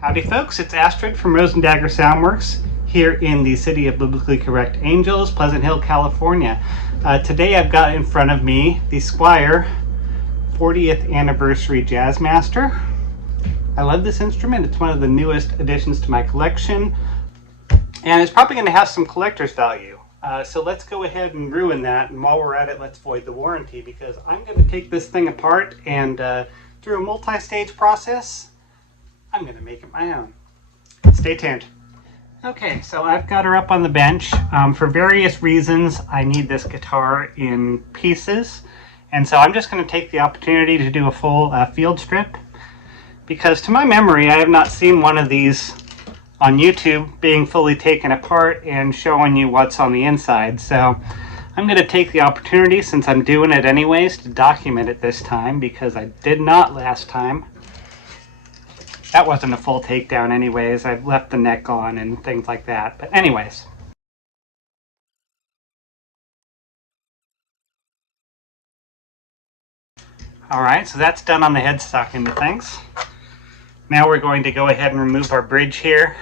Howdy folks, it's Astrid from roseanddaggersoundworks here in the city of Biblically Correct Angels, Pleasant Hill, California. Today I've got in front of me the Squire 40th Anniversary Jazzmaster. I love this instrument. It's one of the newest additions to my collection, and it's probably going to have some collector's value. So let's go ahead and ruin that, and while we're at it, let's void the warranty, because I'm going to take this thing apart and through a multi-stage process, I'm going to make it my own. Stay tuned. Okay, so I've got her up on the bench. For various reasons, I need this guitar in pieces, and so I'm just going to take the opportunity to do a full field strip, because to my memory, I have not seen one of these on YouTube being fully taken apart and showing you what's on the inside. So I'm going to take the opportunity, since I'm doing it anyways, to document it this time, because I did not last time. That wasn't a full takedown anyways. I've left the neck on and things like that. But anyways. Alright, so that's done on the headstock end of things. Now we're going to go ahead and remove our bridge here,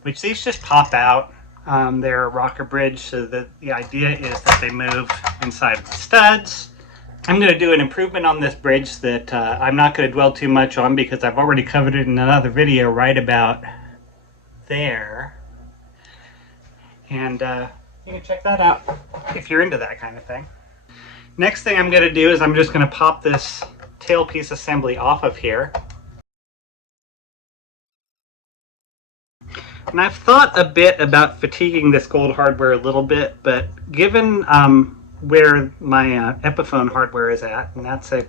which these just pop out. They're a rocker bridge, so the idea is that they move inside of the studs. I'm going to do an improvement on this bridge that I'm not going to dwell too much on, because I've already covered it in another video right about there. And you can check that out if you're into that kind of thing. Next thing I'm going to do is I'm just going to pop this tailpiece assembly off of here. And I've thought a bit about fatiguing this gold hardware a little bit, but given where my Epiphone hardware is at, and that's a,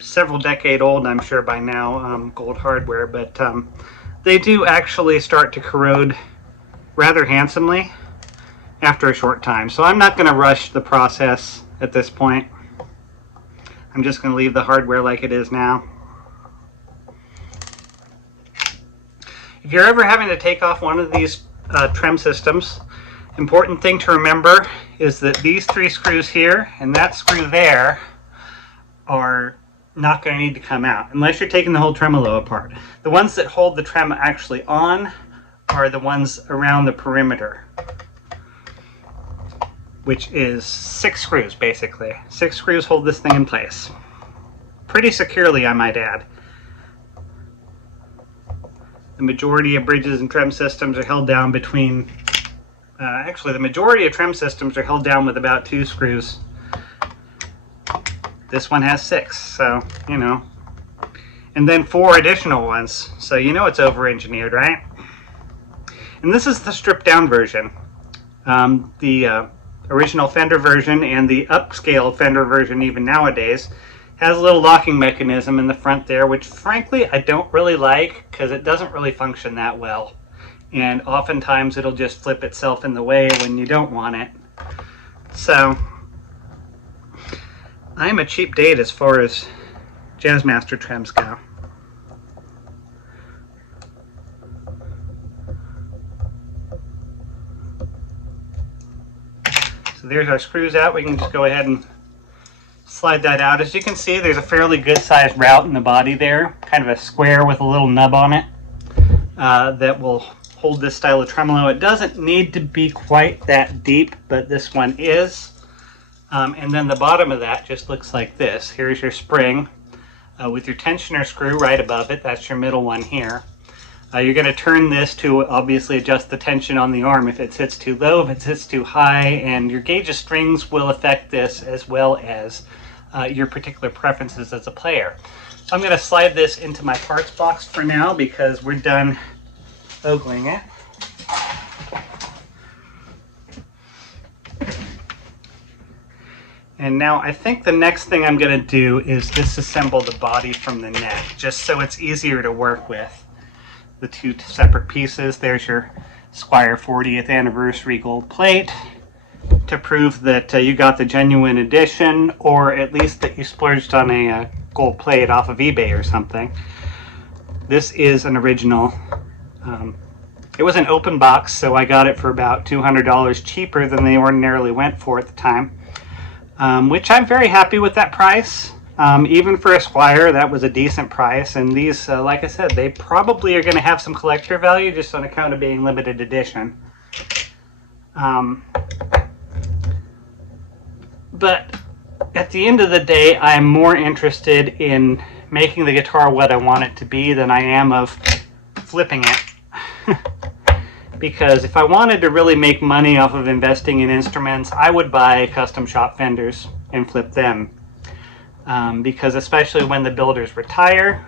several decade old, I'm sure by now, gold hardware, but they do actually start to corrode rather handsomely after a short time. So I'm not going to rush the process at this point. I'm just going to leave the hardware like it is now. If you're ever having to take off one of these trem systems, important thing to remember is that these three screws here and that screw there are not going to need to come out unless you're taking the whole tremolo apart. The ones that hold the trem actually on are the ones around the perimeter, which is 6 screws basically. 6 screws hold this thing in place. Pretty securely, I might add. The majority of bridges and trem systems are held down between actually, the majority of trem systems are held down with about 2 screws. This one has 6, so, and then 4 additional ones, so it's over-engineered, right? And this is the stripped-down version. The original Fender version and the upscale Fender version, even nowadays, has a little locking mechanism in the front there, which, frankly, I don't really like, because it doesn't really function that well. And oftentimes it'll just flip itself in the way when you don't want it. So I'm a cheap date as far as Jazzmaster trims go. So there's our screws out. We can just go ahead and slide that out. As you can see, there's a fairly good sized route in the body there, kind of a square with a little nub on it that will hold this style of tremolo. It doesn't need to be quite that deep, but this one is. And then the bottom of that just looks like this. Here's your spring with your tensioner screw right above it. That's your middle one here. You're going to turn this to obviously adjust the tension on the arm if it sits too low, if it sits too high, and your gauge of strings will affect this as well as your particular preferences as a player. So I'm going to slide this into my parts box for now, because we're done ogling it. And now I think the next thing I'm going to do is disassemble the body from the neck, just so it's easier to work with. The 2 separate pieces. There's your Squire 40th Anniversary gold plate to prove that you got the genuine edition, or at least that you splurged on a gold plate off of eBay or something. This is an original. It was an open box, so I got it for about $200 cheaper than they ordinarily went for at the time, which I'm very happy with that price. Even for a Squire, that was a decent price. And these, like I said, they probably are going to have some collector value just on account of being limited edition. But at the end of the day, I'm more interested in making the guitar what I want it to be than I am of flipping it. Because if I wanted to really make money off of investing in instruments, I would buy custom shop Fenders and flip them. Because especially when the builders retire,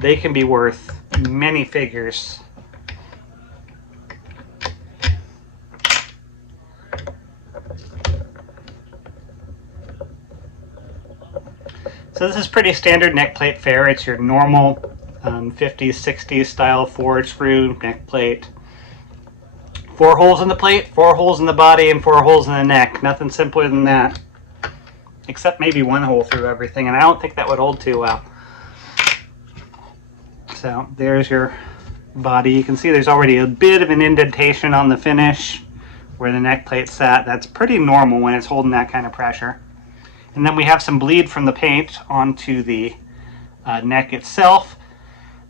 they can be worth many figures. So this is pretty standard neck plate fare. It's your normal 50s, 60s style forward screw neck plate. 4 holes in the plate, 4 holes in the body, and 4 holes in the neck. Nothing simpler than that. Except maybe 1 hole through everything, and I don't think that would hold too well. So there's your body. You can see there's already a bit of an indentation on the finish where the neck plate sat. That's pretty normal when it's holding that kind of pressure. And then we have some bleed from the paint onto the neck itself.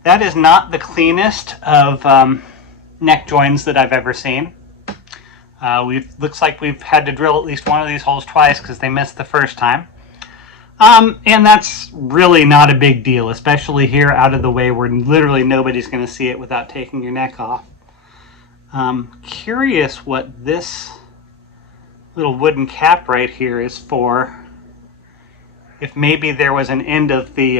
That is not the cleanest of neck joins that I've ever seen. Looks like we've had to drill at least one of these holes twice because they missed the first time. And that's really not a big deal, especially here out of the way where literally nobody's going to see it without taking your neck off. Curious what this little wooden cap right here is for. If maybe there was an end of the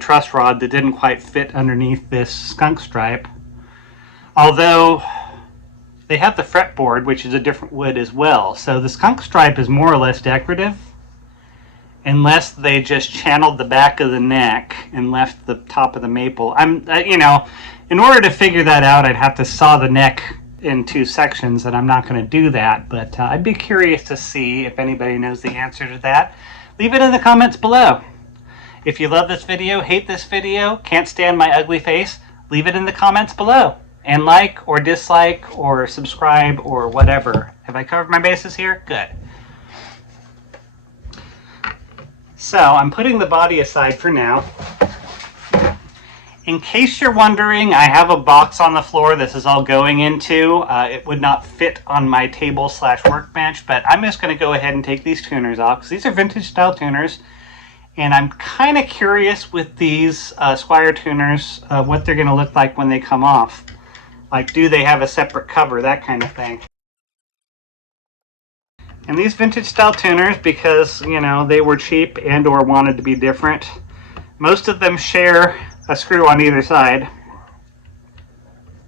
truss rod that didn't quite fit underneath this skunk stripe. Although they have the fretboard, which is a different wood as well. So the skunk stripe is more or less decorative, unless they just channeled the back of the neck and left the top of the maple. You know, in order to figure that out, I'd have to saw the neck in 2 sections, and I'm not going to do that. But I'd be curious to see if anybody knows the answer to that. Leave it in the comments below. If you love this video, hate this video, can't stand my ugly face, leave it in the comments below. And like or dislike or subscribe or whatever. Have I covered my bases here? Good. So I'm putting the body aside for now. In case you're wondering, I have a box on the floor this is all going into. It would not fit on my table / workbench, but I'm just going to go ahead and take these tuners off because these are vintage style tuners. And I'm kind of curious with these Squire tuners what they're going to look like when they come off. Like, do they have a separate cover, that kind of thing. And these vintage style tuners, because, you know, they were cheap and or wanted to be different, most of them share a screw on either side.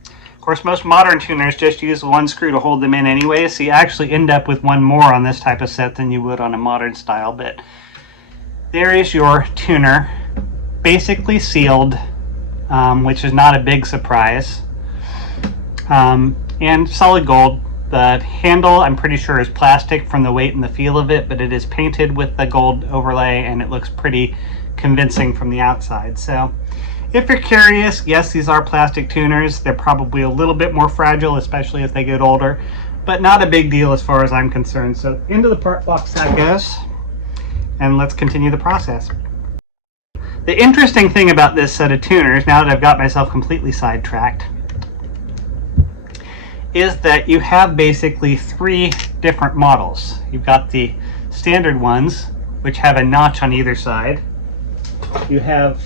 Of course, most modern tuners just use 1 screw to hold them in anyway, so you actually end up with 1 more on this type of set than you would on a modern style. But there is your tuner, basically sealed, which is not a big surprise. And solid gold. The handle, I'm pretty sure, is plastic from the weight and the feel of it, but it is painted with the gold overlay, and it looks pretty convincing from the outside. So if you're curious, yes, these are plastic tuners. They're probably a little bit more fragile, especially if they get older, but not a big deal as far as I'm concerned. So into the part box that goes, and let's continue the process. The interesting thing about this set of tuners, now that I've got myself completely sidetracked, is that you have basically 3 different models. You've got the standard ones, which have a notch on either side. You have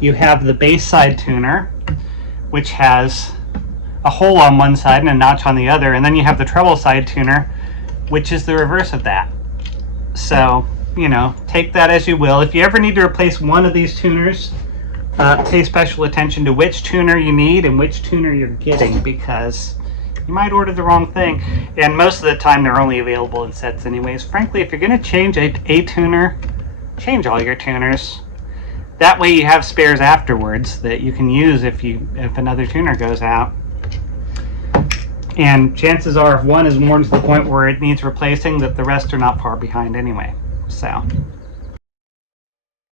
the bass side tuner, which has a hole on one side and a notch on the other, and then you have the treble side tuner, which is the reverse of that. So, you know, take that as you will. If you ever need to replace one of these tuners, pay special attention to which tuner you need and which tuner you're getting, because you might order the wrong thing. And most of the time they're only available in sets anyways. Frankly, if you're going to change a tuner, change all your tuners. That way you have spares afterwards that you can use if another tuner goes out. And chances are, if one is worn to the point where it needs replacing, that the rest are not far behind anyway. So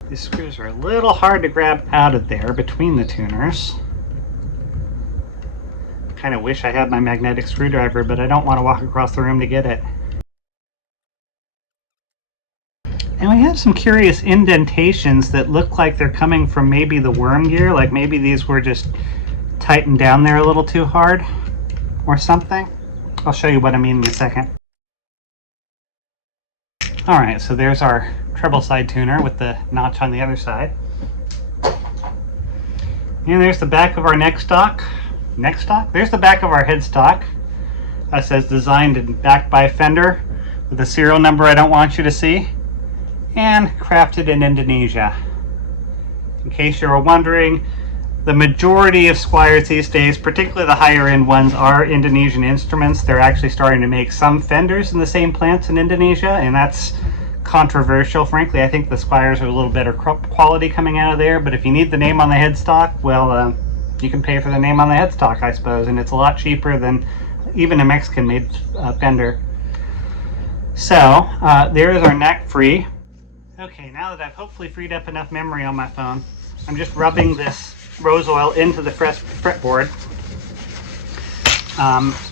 these screws are a little hard to grab out of there between the tuners. Kind of wish I had my magnetic screwdriver, but I don't want to walk across the room to get it. And we have some curious indentations that look like they're coming from maybe the worm gear, like maybe these were just tightened down there a little too hard or something. I'll show you what I mean in a second. Alright, so there's our treble side tuner with the notch on the other side. And there's the back of our neck stock. There's the back of our headstock. That says designed and backed by Fender with a serial number I don't want you to see. And crafted in Indonesia. In case you were wondering, the majority of Squiers these days, particularly the higher end ones, are Indonesian instruments. They're actually starting to make some Fenders in the same plants in Indonesia, and that's controversial. Frankly, I think the Squiers are a little better quality coming out of there, but if you need the name on the headstock, well, you can pay for the name on the headstock, I suppose, and it's a lot cheaper than even a Mexican-made Fender. So, there is our neck free. Okay, now that I've hopefully freed up enough memory on my phone, I'm just rubbing this rose oil into the fretboard.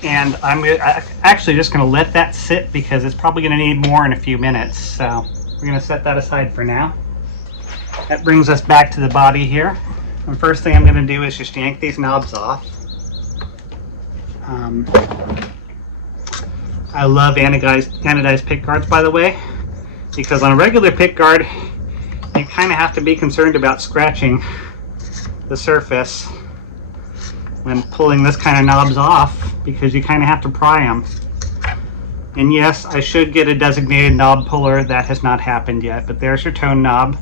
And I'm actually just going to let that sit because it's probably going to need more in a few minutes. So we're going to set that aside for now. That brings us back to the body here. The first thing I'm going to do is just yank these knobs off. I love anodized pick guards, by the way, because on a regular pick guard, you kind of have to be concerned about scratching the surface when pulling this kind of knobs off, because you kind of have to pry them. And yes, I should get a designated knob puller. That has not happened yet, but there's your tone knob,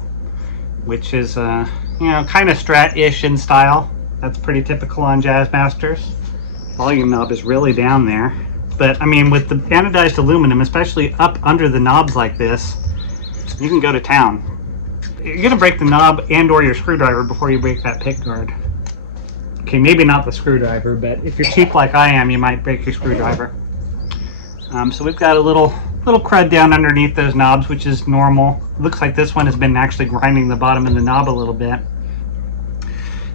which is kind of Strat-ish in style. That's pretty typical on Jazzmasters. Volume knob is really down there. But I mean, with the anodized aluminum, especially up under the knobs like this, you can go to town. You're going to break the knob and or your screwdriver before you break that pick guard. Okay, maybe not the screwdriver, but if you're cheap like I am, you might break your screwdriver. So we've got a little crud down underneath those knobs, which is normal. Looks like this one has been actually grinding the bottom of the knob a little bit.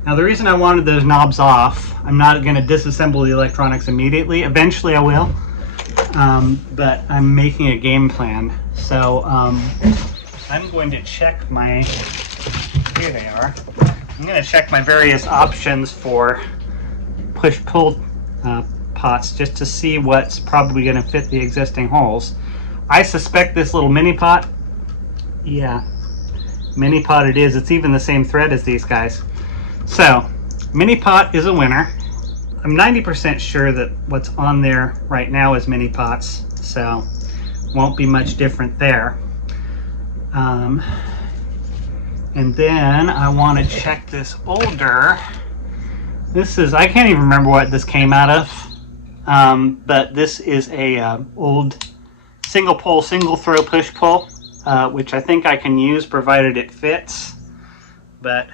Now the reason I wanted those knobs off, I'm not going to disassemble the electronics immediately. Eventually I will, but I'm making a game plan. So I'm going to check my, here they are. I'm going to check my various options for push-pull pots just to see what's probably going to fit the existing holes. I suspect this little mini pot, yeah, mini pot it is. It's even the same thread as these guys. So, mini pot is a winner. I'm 90% sure that what's on there right now is mini pots, so won't be much different there. And then I want to check this older. This is, I can't even remember what this came out of, but this is a old single pole, single throw push pull, which I think I can use provided it fits, but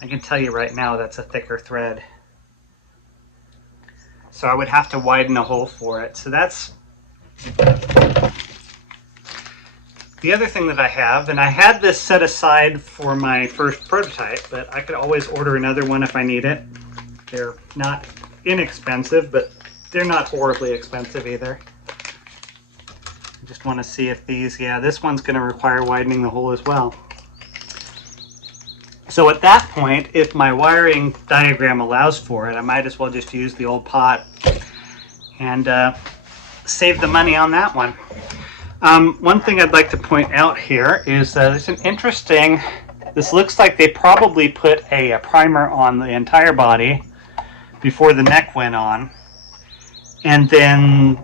I can tell you right now that's a thicker thread. So I would have to widen a hole for it. So that's the other thing that I have, and I had this set aside for my first prototype, but I could always order another one if I need it. They're not inexpensive, but they're not horribly expensive either. I just want to see if these, yeah, this one's going to require widening the hole as well. So at that point, if my wiring diagram allows for it, I might as well just use the old pot and save the money on that one. One thing I'd like to point out here is there's an interesting, this looks like they probably put a primer on the entire body before the neck went on, and then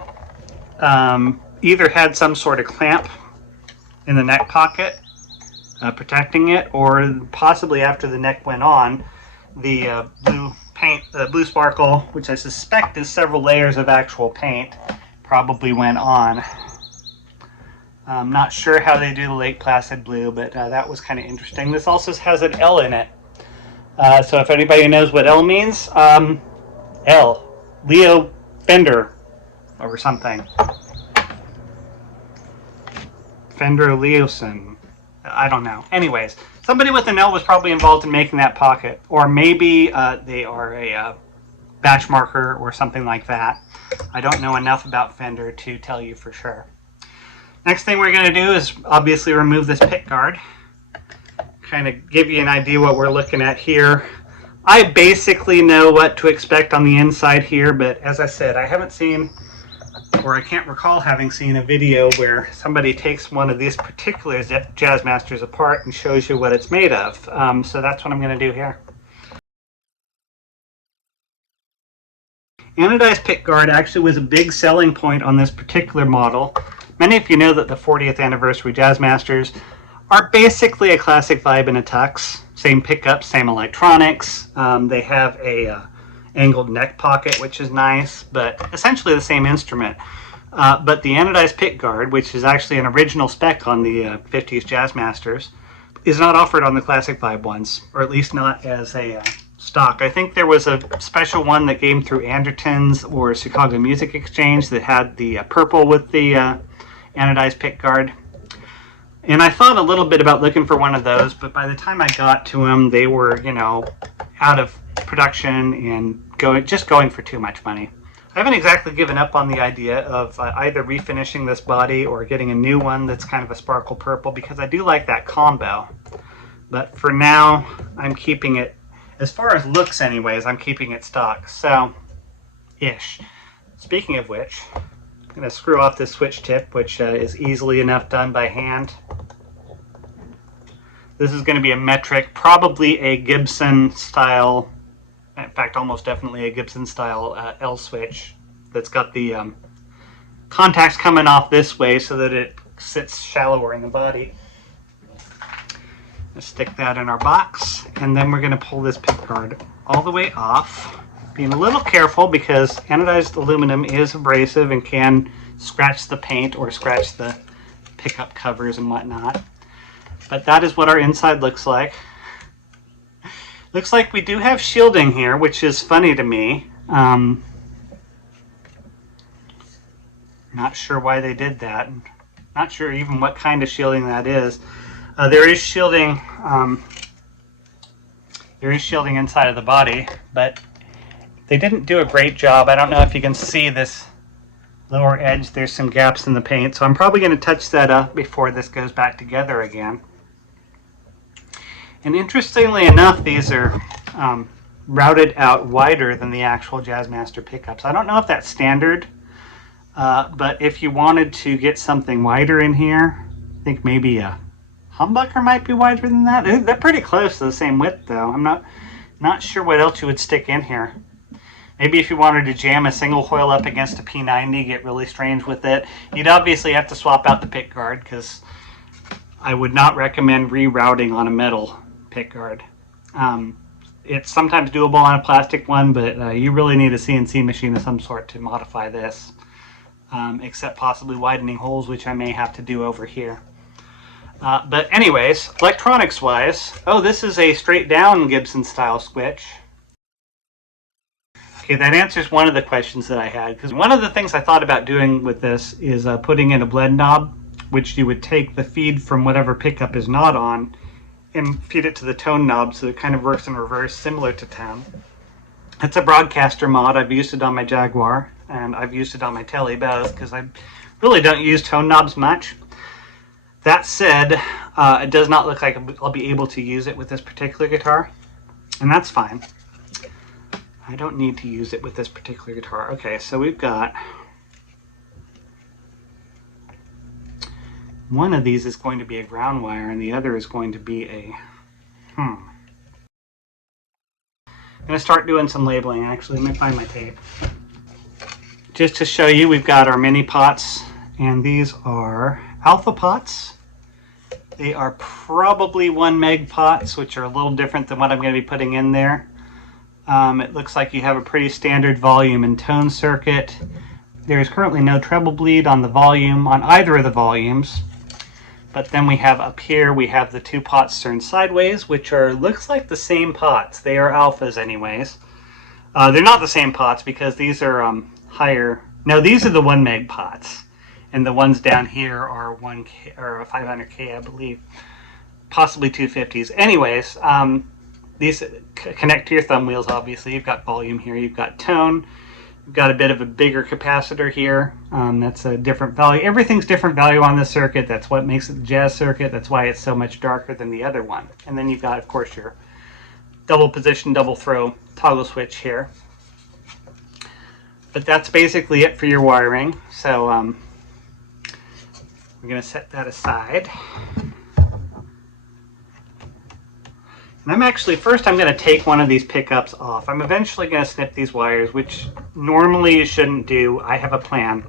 either had some sort of clamp in the neck pocket protecting it, or possibly after the neck went on, the blue paint, blue sparkle, which I suspect is several layers of actual paint, probably went on. I'm not sure how they do the Lake Placid blue, but that was kind of interesting. This also has an L in it. So if anybody knows what L means, L, Leo Fender, or something. Fender Leoson. I don't know. Anyways, somebody with an L was probably involved in making that pocket. Or maybe they are a batch marker or something like that. I don't know enough about Fender to tell you for sure. Next thing we're going to do is obviously remove this pick guard. Kind of give you an idea what we're looking at here. I basically know what to expect on the inside here, but as I said, I haven't seen, or I can't recall having seen a video where somebody takes one of these particular Jazzmasters apart and shows you what it's made of. So that's what I'm going to do here. Anodized pickguard actually was a big selling point on this particular model. Many of you know that the 40th anniversary Jazzmasters are basically a classic vibe in a tux. Same pickups, same electronics. They have a angled neck pocket, which is nice, but essentially the same instrument. But the anodized pickguard, which is actually an original spec on the 50s Jazzmasters, is not offered on the classic vibe ones, or at least not as a stock. I think there was a special one that came through Anderton's or Chicago Music Exchange that had the purple with the anodized pickguard. And I thought a little bit about looking for one of those, but by the time I got to them, they were, you know, out of production and just going for too much money. I haven't exactly given up on the idea of either refinishing this body or getting a new one that's kind of a sparkle purple, because I do like that combo. But for now, I'm keeping it, as far as looks anyways, I'm keeping it stock. So, ish. Speaking of which, I'm going to screw off this switch tip, which is easily enough done by hand. This is going to be a metric, probably a Gibson style, in fact almost definitely a Gibson style L switch that's got the contacts coming off this way so that it sits shallower in the body. Let's stick that in our box, and then we're going to pull this pickguard all the way off. Being a little careful because anodized aluminum is abrasive and can scratch the paint or scratch the pickup covers and whatnot. But that is what our inside looks like. Looks like we do have shielding here, which is funny to me. Not sure why they did that. Not sure even what kind of shielding that is. There is shielding. There is shielding inside of the body, but they didn't do a great job. I don't know if you can see this lower edge. There's some gaps in the paint, so I'm probably going to touch that up before this goes back together again. And interestingly enough, these are routed out wider than the actual Jazzmaster pickups. I don't know if that's standard, but if you wanted to get something wider in here, I think maybe a humbucker might be wider than that. They're pretty close to the same width, though. I'm not sure what else you would stick in here. Maybe if you wanted to jam a single coil up against a P90, get really strange with it, you'd obviously have to swap out the pickguard, because I would not recommend rerouting on a metal pickguard. It's sometimes doable on a plastic one, but you really need a CNC machine of some sort to modify this, except possibly widening holes, which I may have to do over here. But anyways, electronics wise, oh, this is a straight down Gibson style switch. Okay, that answers one of the questions that I had, because one of the things I thought about doing with this is putting in a blend knob, which you would take the feed from whatever pickup is not on and feed it to the tone knob, so it kind of works in reverse, similar to tone. It's a broadcaster mod. I've used it on my Jaguar, and I've used it on my Tele both, because I really don't use tone knobs much. That said, it does not look like I'll be able to use it with this particular guitar, and that's fine. I don't need to use it with this particular guitar. Okay, so we've got one of these is going to be a ground wire, and the other is going to be a I'm going to start doing some labeling. Actually, let me find my tape. Just to show you, we've got our mini pots, and these are alpha pots. They are probably 1 meg pots, which are a little different than what I'm going to be putting in there. It looks like you have a pretty standard volume and tone circuit. There is currently no treble bleed on the volume, on either of the volumes. But then we have up here, we have the 2 pots turned sideways, which are, looks like the same pots. They are alphas anyways. They're not the same pots because these are higher. No, these are the 1 meg pots. And the ones down here are 1K or 500K, I believe. Possibly 250s. Anyways, these connect to your thumb wheels, obviously. You've got volume here, you've got tone. We've got a bit of a bigger capacitor here. That's a different value. Everything's different value on this circuit. That's what makes it the Jazz circuit. That's why it's so much darker than the other one. And then you've got, of course, your double position, double throw toggle switch here. But that's basically it for your wiring. So we're going to set that aside. And I'm actually, first I'm going to take one of these pickups off. I'm eventually going to snip these wires, which normally you shouldn't do. I have a plan.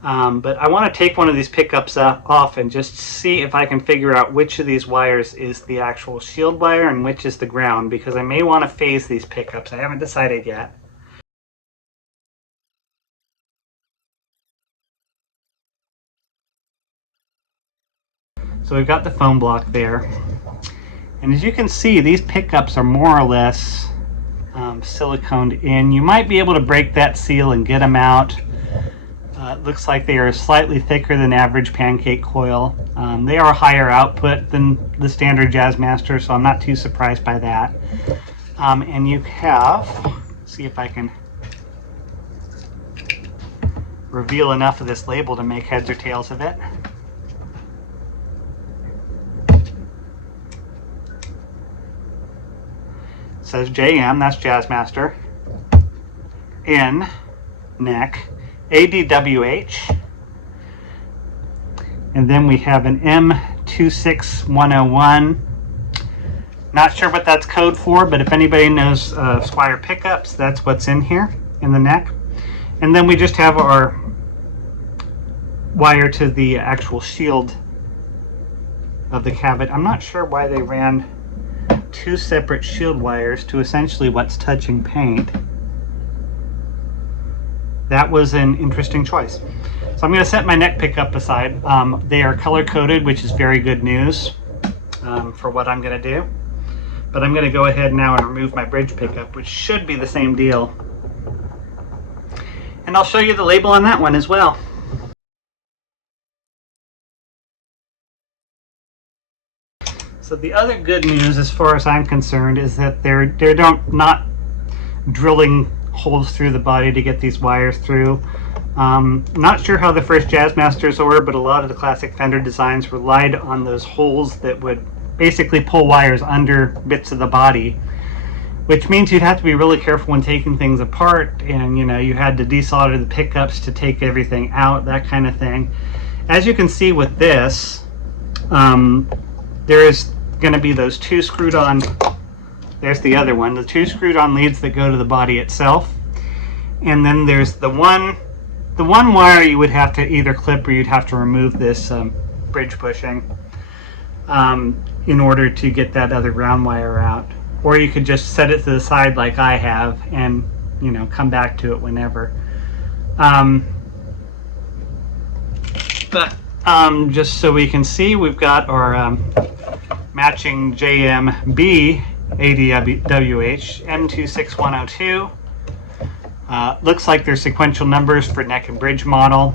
But I want to take one of these pickups off and just see if I can figure out which of these wires is the actual shield wire and which is the ground, because I may want to phase these pickups. I haven't decided yet. So we've got the foam block there. And as you can see, these pickups are more or less siliconed in. You might be able to break that seal and get them out. It looks like they are slightly thicker than average pancake coil. They are higher output than the standard Jazzmaster, so I'm not too surprised by that. And you have, see if I can reveal enough of this label to make heads or tails of it. It says JM, that's Jazzmaster. N, neck, ADWH. And then we have an M26101. Not sure what that's code for, but if anybody knows Squier pickups, that's what's in here in the neck. And then we just have our wire to the actual shield of the cabinet. I'm not sure why they ran two separate shield wires to essentially what's touching paint. That was an interesting choice. So I'm going to set my neck pickup aside. They are color coded, which is very good news for what I'm going to do. But I'm going to go ahead now and remove my bridge pickup, which should be the same deal. And I'll show you the label on that one as well. So the other good news, as far as I'm concerned, is that they're not drilling holes through the body to get these wires through. Not sure how the first Jazzmasters were, but a lot of the classic Fender designs relied on those holes that would basically pull wires under bits of the body, which means you'd have to be really careful when taking things apart, and you had to desolder the pickups to take everything out, that kind of thing. As you can see with this, there is going to be those two screwed on, there's the other one, the two screwed on leads that go to the body itself, and then there's the one wire you would have to either clip or you'd have to remove this bridge bushing in order to get that other ground wire out, or you could just set it to the side like I have and come back to it whenever. Just so we can see, we've got our matching JMB ADWH M26102. Looks like they're sequential numbers for neck and bridge model.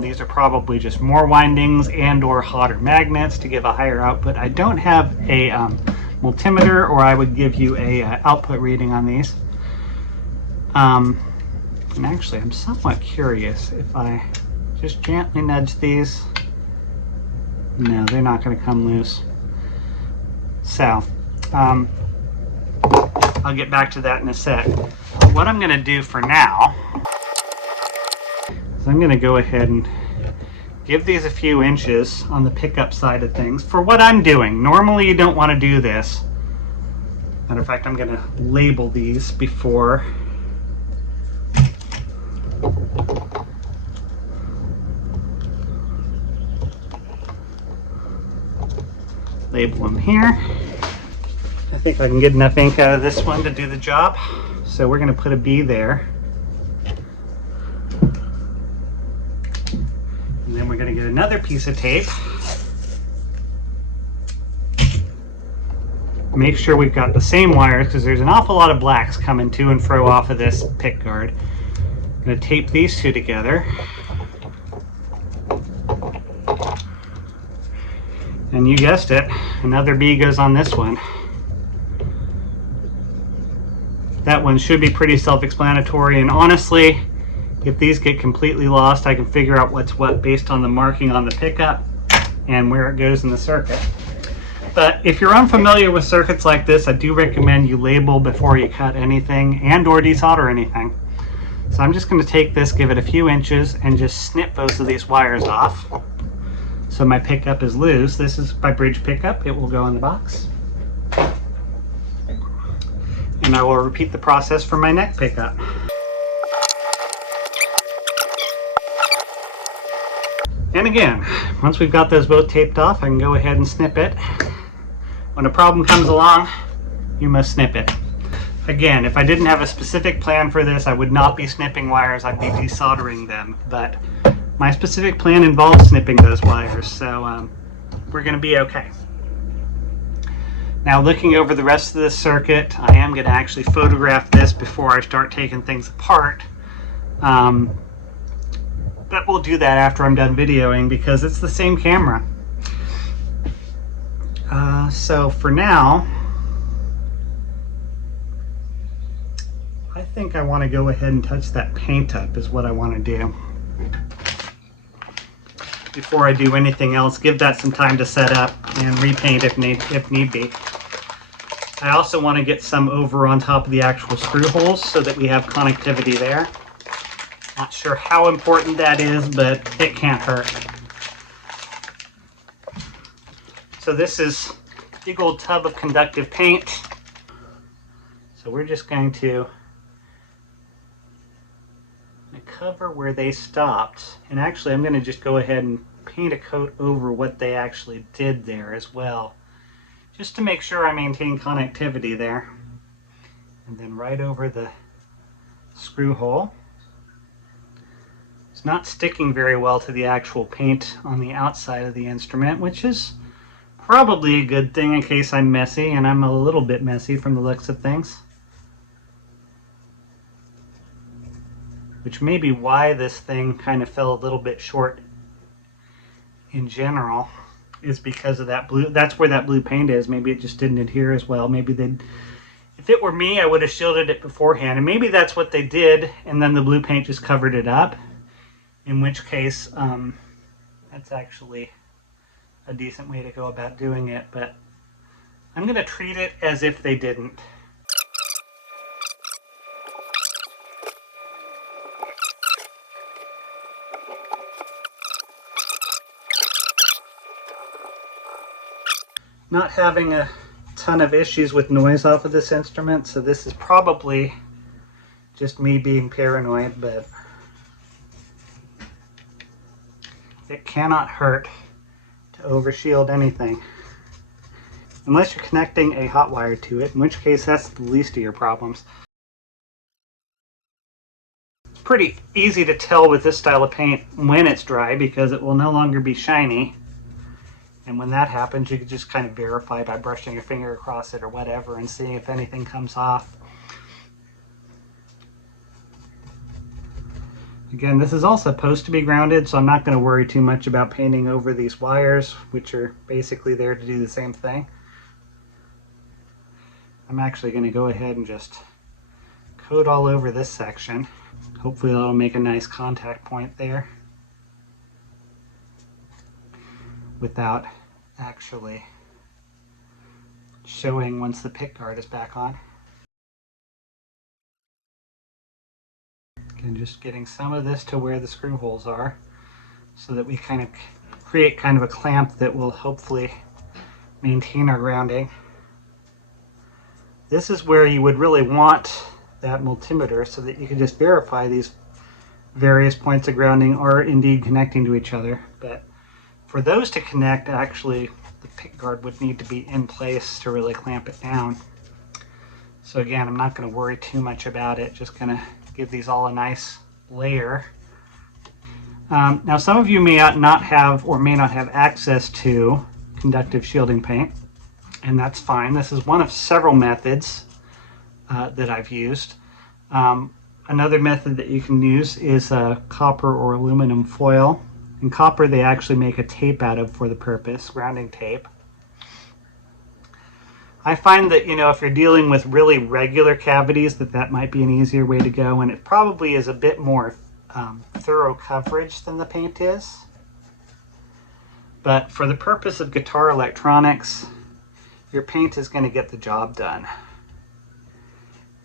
These are probably just more windings and or hotter magnets to give a higher output. I don't have a multimeter, or I would give you a output reading on these. And actually, I'm somewhat curious if I just gently nudge these. No, they're not going to come loose. So, I'll get back to that in a sec. What I'm going to do for now is I'm going to go ahead and give these a few inches on the pickup side of things for what I'm doing. Normally you don't want to do this. Matter of fact, I'm going to label these before. Label them here. I think I can get enough ink out of this one to do the job. So we're going to put a B there. And then we're going to get another piece of tape. Make sure we've got the same wires, because there's an awful lot of blacks coming to and fro off of this pickguard. I'm going to tape these two together. And you guessed it, another B goes on this one. That one should be pretty self-explanatory, and honestly, if these get completely lost, I can figure out what's what based on the marking on the pickup and where it goes in the circuit. But if you're unfamiliar with circuits like this, I do recommend you label before you cut anything and or desolder anything. So I'm just going to take this, give it a few inches, and just snip both of these wires off. So my pickup is loose. This is my bridge pickup. It will go in the box. And I will repeat the process for my neck pickup. And again, once we've got those both taped off, I can go ahead and snip it. When a problem comes along, you must snip it. Again, if I didn't have a specific plan for this, I would not be snipping wires, I'd be desoldering them. But my specific plan involves snipping those wires, so we're going to be okay. Now, looking over the rest of the circuit, I am going to actually photograph this before I start taking things apart. But we'll do that after I'm done videoing because it's the same camera. So for now, I think I want to go ahead and touch that paint up is what I want to do. Before I do anything else, give that some time to set up and repaint if need be. I also want to get some over on top of the actual screw holes so that we have connectivity there. Not sure how important that is, but it can't hurt. So this is a big old tub of conductive paint. So we're just going to cover where they stopped. And actually I'm going to just go ahead and paint a coat over what they actually did there as well, just to make sure I maintain connectivity there. And then right over the screw hole. It's not sticking very well to the actual paint on the outside of the instrument, which is probably a good thing in case I'm messy, and I'm a little bit messy from the looks of things. Which may be why this thing kind of fell a little bit short in general, is because of that blue. That's where that blue paint is. Maybe it just didn't adhere as well. Maybe they'd, if it were me, I would have shielded it beforehand, and maybe that's what they did, and then the blue paint just covered it up. In which case, that's actually a decent way to go about doing it, but I'm going to treat it as if they didn't. Not having a ton of issues with noise off of this instrument, so this is probably just me being paranoid, but it cannot hurt to overshield anything. Unless you're connecting a hot wire to it, in which case that's the least of your problems. It's pretty easy to tell with this style of paint when it's dry because it will no longer be shiny. And when that happens, you can just kind of verify by brushing your finger across it or whatever and seeing if anything comes off. Again, this is all supposed to be grounded, so I'm not going to worry too much about painting over these wires, which are basically there to do the same thing. I'm actually going to go ahead and just coat all over this section. Hopefully that'll make a nice contact point there without actually showing once the pick guard is back on. And just getting some of this to where the screw holes are so that we kind of create kind of a clamp that will hopefully maintain our grounding. This is where you would really want that multimeter so that you can just verify these various points of grounding are indeed connecting to each other. But for those to connect, actually the pick guard would need to be in place to really clamp it down. So again, I'm not going to worry too much about it, just going to give these all a nice layer. Now some of you may not have or may not have access to conductive shielding paint, and that's fine. This is one of several methods that I've used. Another method that you can use is copper or aluminum foil. In copper they actually make a tape out of for the purpose, grounding tape. I find that, you know, if you're dealing with really regular cavities, that might be an easier way to go, and it probably is a bit more thorough coverage than the paint is. But for the purpose of guitar electronics, your paint is going to get the job done.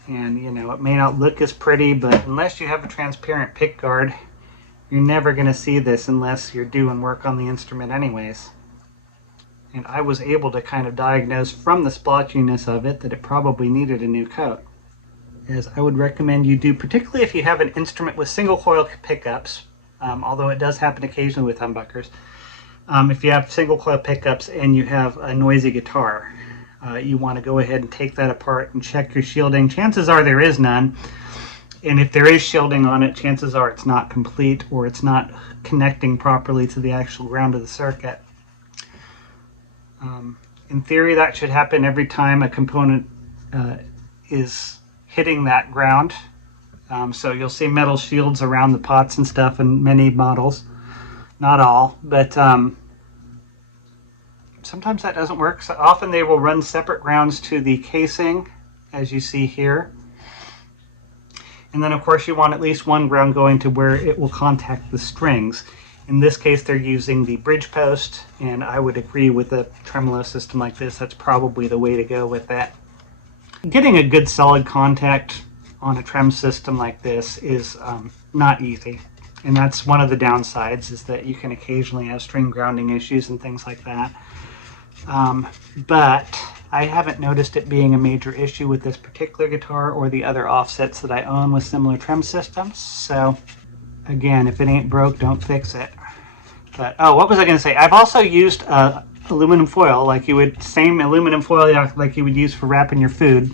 And, you know, it may not look as pretty, but unless you have a transparent pickguard, you're never going to see this unless you're doing work on the instrument anyways. And I was able to kind of diagnose from the splotchiness of it that it probably needed a new coat. As I would recommend you do, particularly if you have an instrument with single coil pickups, although it does happen occasionally with humbuckers. If you have single coil pickups and you have a noisy guitar, you want to go ahead and take that apart and check your shielding. Chances are there is none. And if there is shielding on it, chances are it's not complete or it's not connecting properly to the actual ground of the circuit. In theory, that should happen every time a component is hitting that ground. So you'll see metal shields around the pots and stuff in many models. Not all, but sometimes that doesn't work. So often they will run separate grounds to the casing, as you see here. And then, of course, you want at least one ground going to where it will contact the strings. In this case, they're using the bridge post, and I would agree with a tremolo system like this, that's probably the way to go with that. Getting a good solid contact on a trem system like this is not easy. And that's one of the downsides, is that you can occasionally have string grounding issues and things like that. But I haven't noticed it being a major issue with this particular guitar or the other offsets that I own with similar trem systems. So again, if it ain't broke, don't fix it. But, oh, what was I going to say? I've also used aluminum foil, same aluminum foil like you would use for wrapping your food.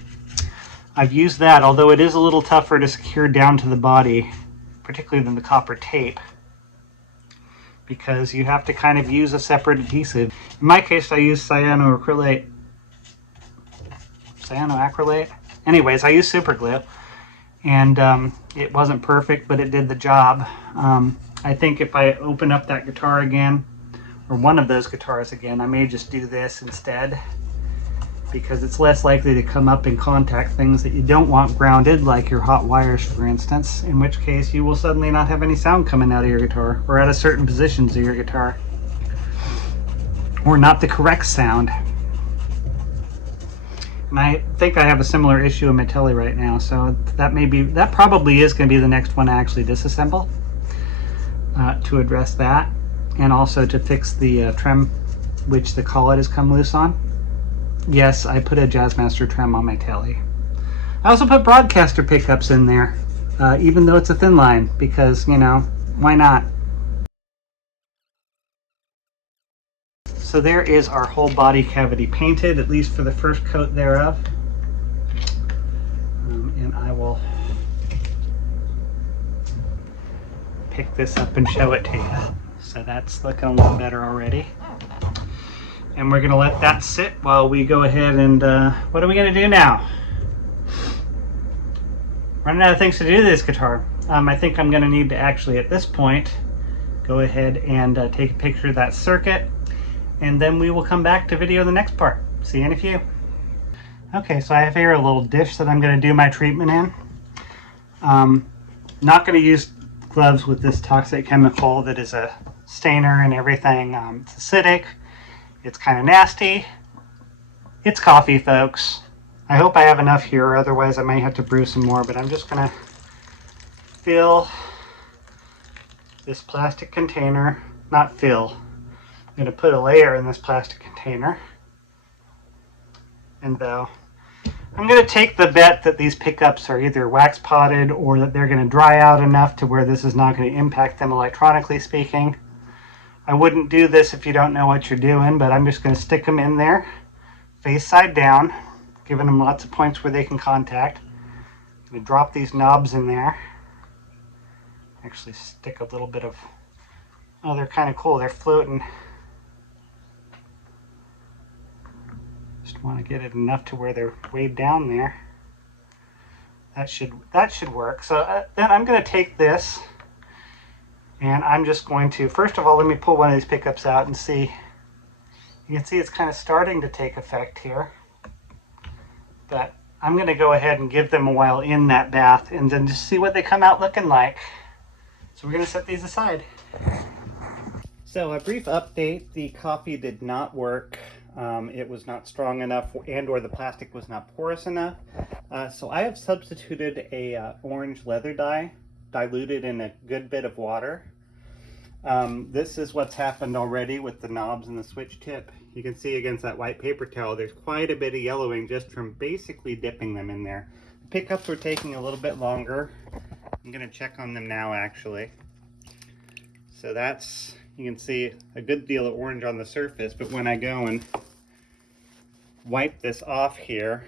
I've used that, although it is a little tougher to secure down to the body, particularly than the copper tape, because you have to kind of use a separate adhesive. In my case, I use cyanoacrylate. Anyways, I use super glue, and it wasn't perfect, but it did the job. I think if I open up that guitar again, or one of those guitars again, I may just do this instead, because it's less likely to come up and contact things that you don't want grounded, like your hot wires, for instance, in which case you will suddenly not have any sound coming out of your guitar, or out of certain positions of your guitar, or not the correct sound. And I think I have a similar issue in my telly right now, so that probably is going to be the next one I actually disassemble, to address that, and also to fix the trem which the collet has come loose on. Yes, I put a Jazzmaster trem on my telly. I also put broadcaster pickups in there, even though it's a thin line, because, you know, why not? So there is our whole body cavity painted, at least for the first coat thereof. And I will pick this up and show it to you. So that's looking a little better already. And we're going to let that sit while we go ahead and, what are we going to do now? Running out of things to do to this guitar. I think I'm going to need to actually, at this point, go ahead and take a picture of that circuit, and then we will come back to video the next part. See you in a few. Okay, so I have here a little dish that I'm going to do my treatment in. Not going to use gloves with this toxic chemical that is a stainer and everything. It's acidic. It's kind of nasty. It's coffee, folks. I hope I have enough here, otherwise I might have to brew some more, but I'm just going to fill this plastic container. Not fill. I'm going to put a layer in this plastic container. And though I'm going to take the bet that these pickups are either wax potted or that they're going to dry out enough to where this is not going to impact them electronically speaking. I wouldn't do this if you don't know what you're doing, but I'm just going to stick them in there, face side down, giving them lots of points where they can contact. I'm going to drop these knobs in there. Actually stick a little bit of, oh, they're kind of cool, they're floating. Just want to get it enough to where they're weighed down there. That should work. So then I'm going to take this, and I'm just going to, first of all, let me pull one of these pickups out and see. You can see it's kind of starting to take effect here. But I'm going to go ahead and give them a while in that bath and then just see what they come out looking like. So we're going to set these aside. So a brief update, the coffee did not work. It was not strong enough and or the plastic was not porous enough. So I have substituted a orange leather dye, diluted in a good bit of water. This is what's happened already with the knobs and the switch tip. You can see against that white paper towel, there's quite a bit of yellowing just from basically dipping them in there. The pickups were taking a little bit longer. I'm going to check on them now actually. So that's, you can see a good deal of orange on the surface, but when I go and wipe this off here,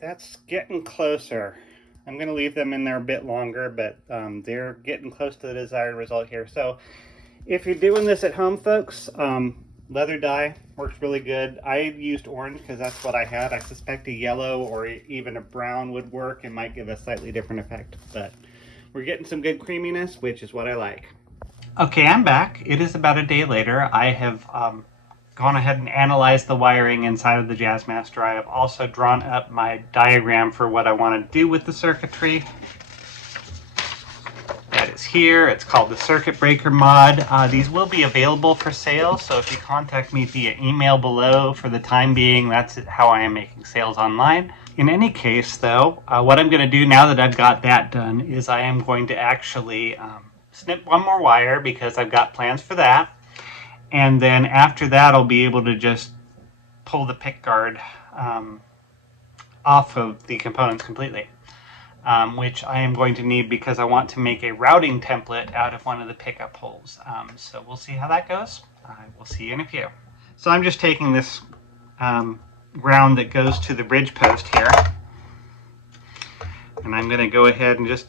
that's getting closer. I'm going to leave them in there a bit longer, but they're getting close to the desired result here. So if you're doing this at home, folks, leather dye works really good. I used orange because that's what I had. I suspect a yellow or even a brown would work. It might give a slightly different effect, but we're getting some good creaminess, which is what I like. Okay, I'm back. It is about a day later. I have gone ahead and analyzed the wiring inside of the Jazzmaster. I have also drawn up my diagram for what I want to do with the circuitry. That is here. It's called the Circuit Breaker mod. These will be available for sale, so if you contact me via email below for the time being, that's how I am making sales online. In any case, though, what I'm going to do now that I've got that done is I am going to actually snip one more wire because I've got plans for that. And then after that, I'll be able to just pull the pickguard off of the components completely, which I am going to need because I want to make a routing template out of one of the pickup holes. So we'll see how that goes. We'll see you in a few. So I'm just taking this ground that goes to the bridge post here, and I'm going to go ahead and just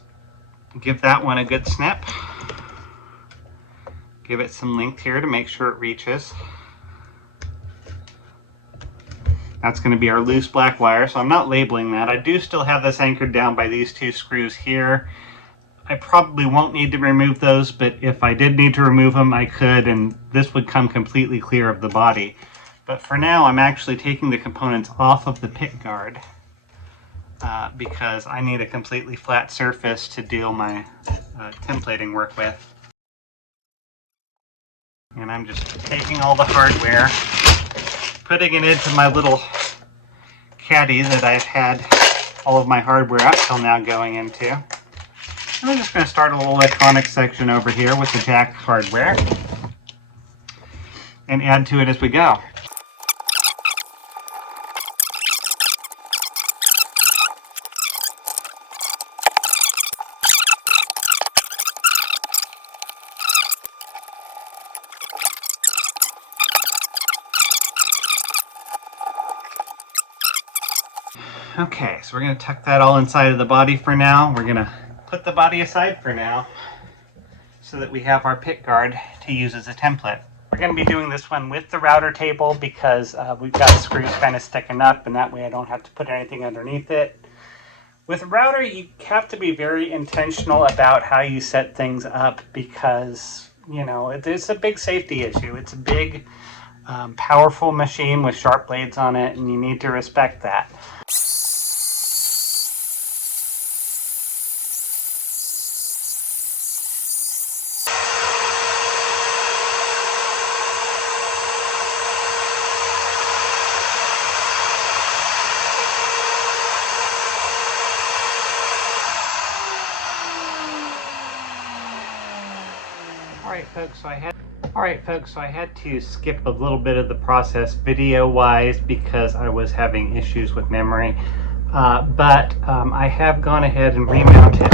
give that one a good snip. Give it some length here to make sure it reaches. That's going to be our loose black wire, so I'm not labeling that. I do still have this anchored down by these two screws here. I probably won't need to remove those, but if I did need to remove them, I could, and this would come completely clear of the body. But for now, I'm actually taking the components off of the pickguard because I need a completely flat surface to do my templating work with. And I'm just taking all the hardware, putting it into my little caddy that I've had all of my hardware up till now going into. And I'm just going to start a little electronics section over here with the jack hardware and add to it as we go. Okay, so we're going to tuck that all inside of the body for now. We're going to put the body aside for now so that we have our pickguard to use as a template. We're going to be doing this one with the router table because we've got the screws kind of sticking up, and that way I don't have to put anything underneath it. With a router, you have to be very intentional about how you set things up because, you know, it's a big safety issue. It's a big, powerful machine with sharp blades on it, and you need to respect that. Alright folks, so I had to skip a little bit of the process video-wise because I was having issues with memory. But I have gone ahead and remounted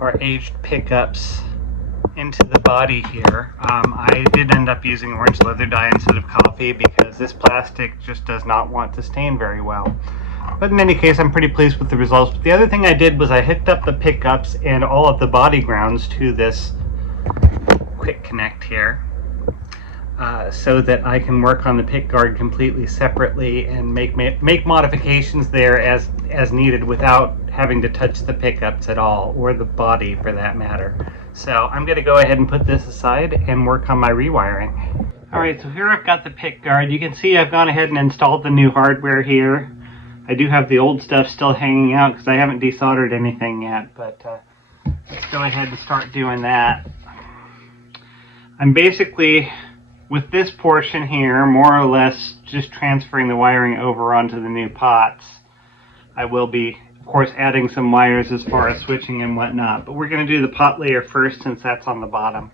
our aged pickups into the body here. I did end up using orange leather dye instead of coffee because this plastic just does not want to stain very well. But in any case, I'm pretty pleased with the results. But the other thing I did was I hooked up the pickups and all of the body grounds to this quick connect here so that I can work on the pickguard completely separately and make modifications there as needed without having to touch the pickups at all, or the body for that matter. So I'm going to go ahead and put this aside and work on my rewiring. Alright, so here I've got the pickguard. You can see I've gone ahead and installed the new hardware here. I do have the old stuff still hanging out because I haven't desoldered anything yet, but let's go ahead and start doing that. I'm basically, with this portion here, more or less just transferring the wiring over onto the new pots. I will be, of course, adding some wires as far as switching and whatnot, but we're going to do the pot layer first since that's on the bottom.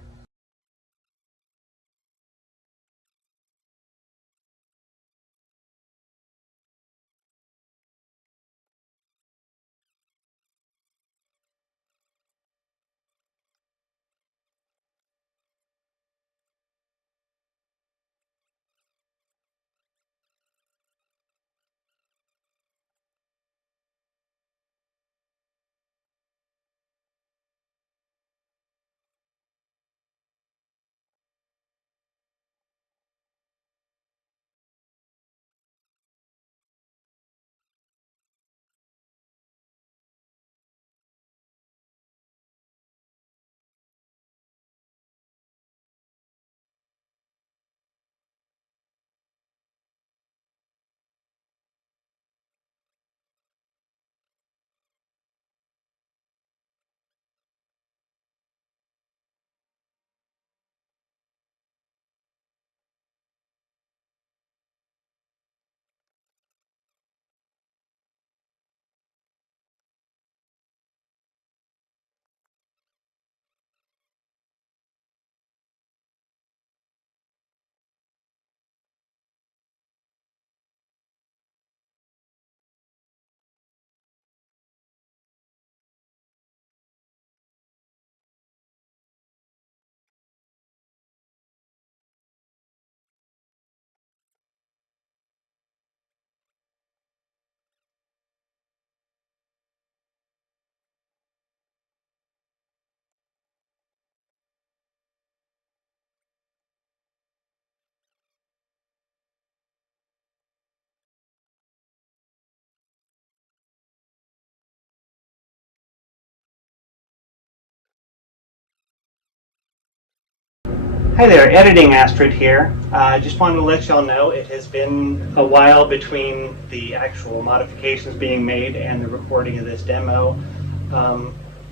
Hi there, Editing Astrid here. I just wanted to let y'all know it has been a while between the actual modifications being made and the recording of this demo.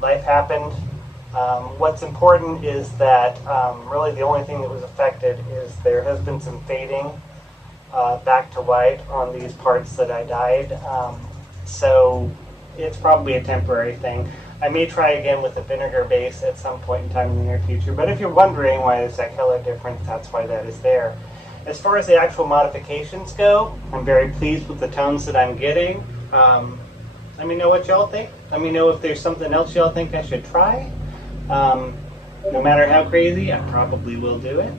Life happened. What's important is that really the only thing that was affected is there has been some fading back to white on these parts that I dyed. So it's probably a temporary thing. I may try again with the vinegar base at some point in time in the near future, but if you're wondering why there's that color difference, that's why that is there. As far as the actual modifications go, I'm very pleased with the tones that I'm getting. Let me know what y'all think. Let me know if there's something else y'all think I should try. No matter how crazy, I probably will do it.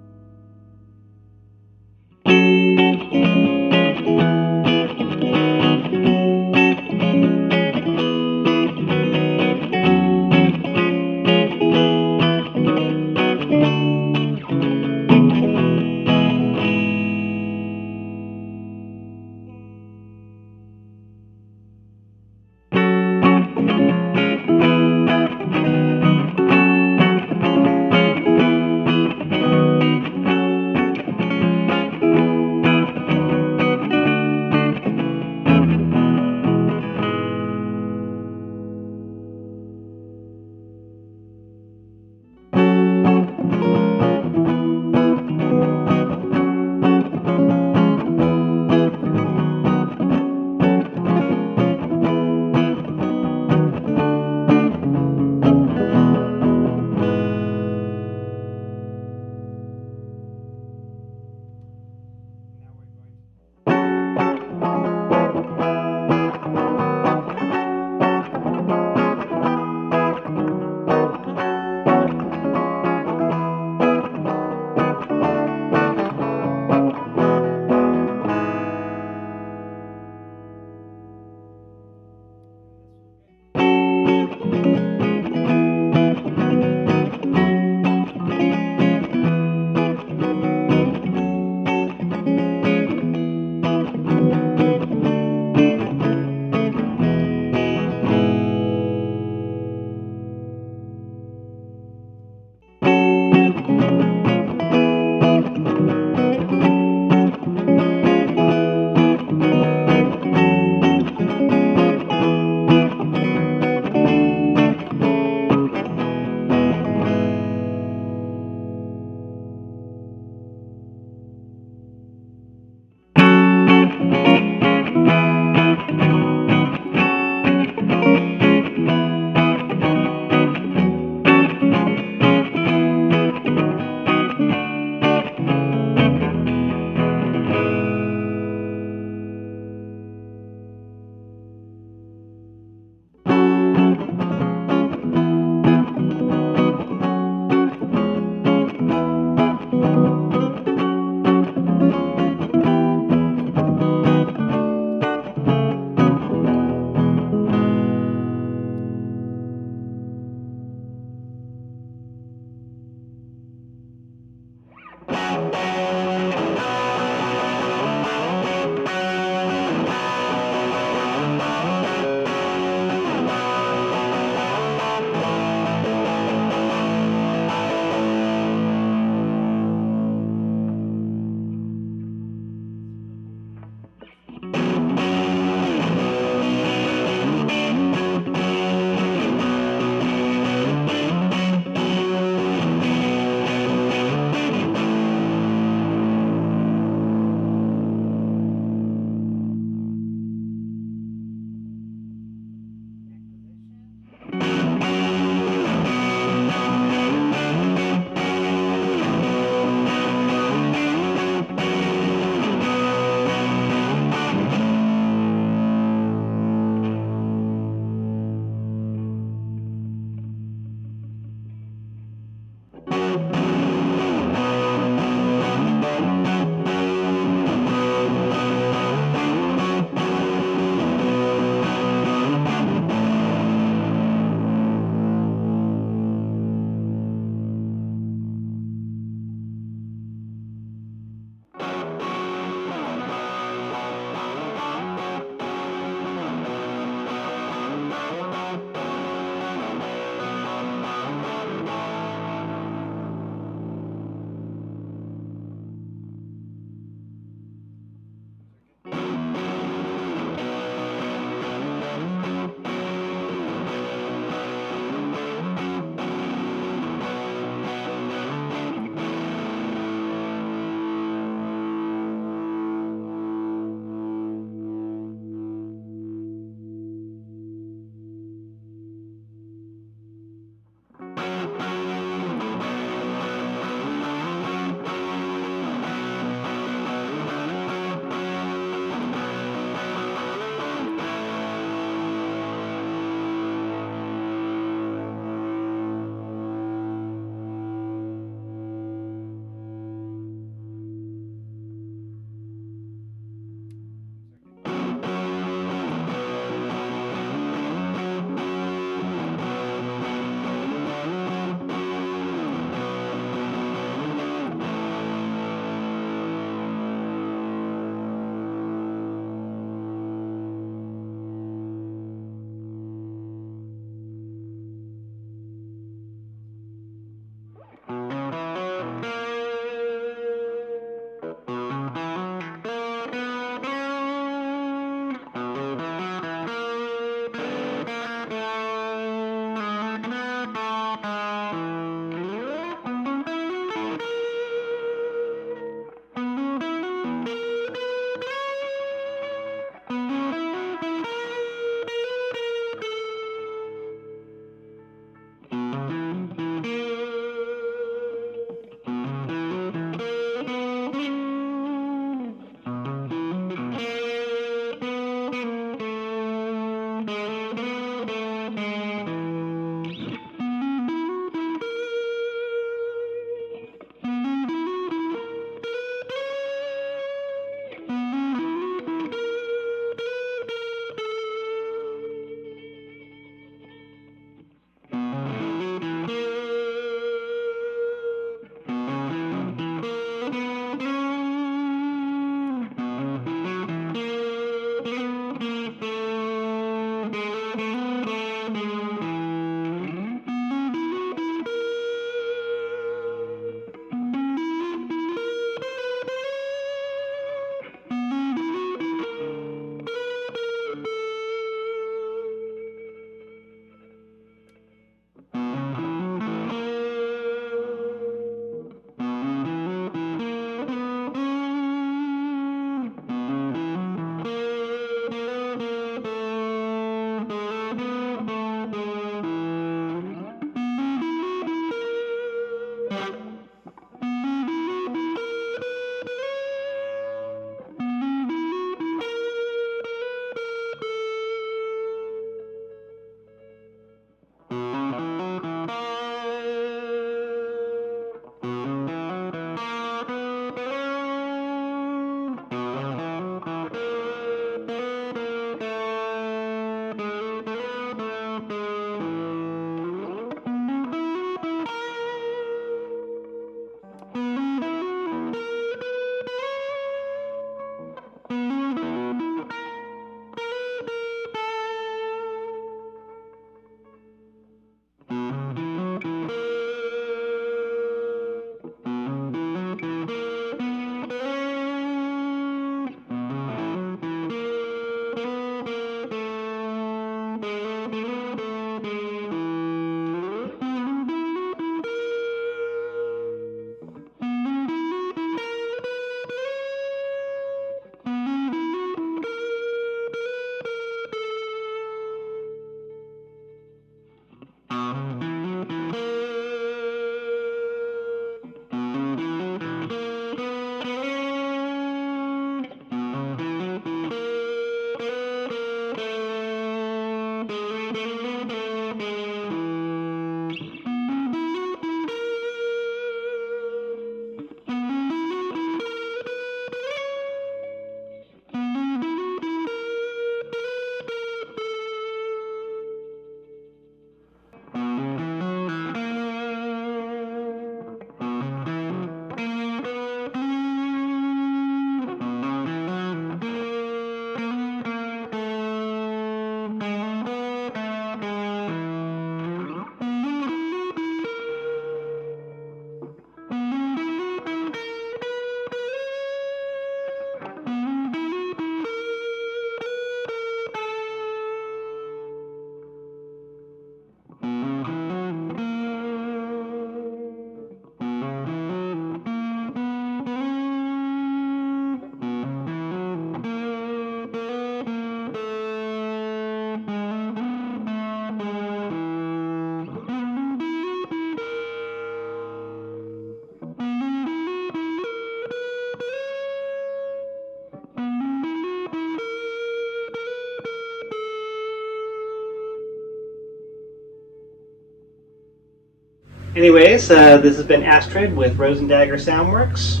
Anyways, this has been Astrid with Rose and Dagger Soundworks.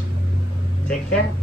Take care.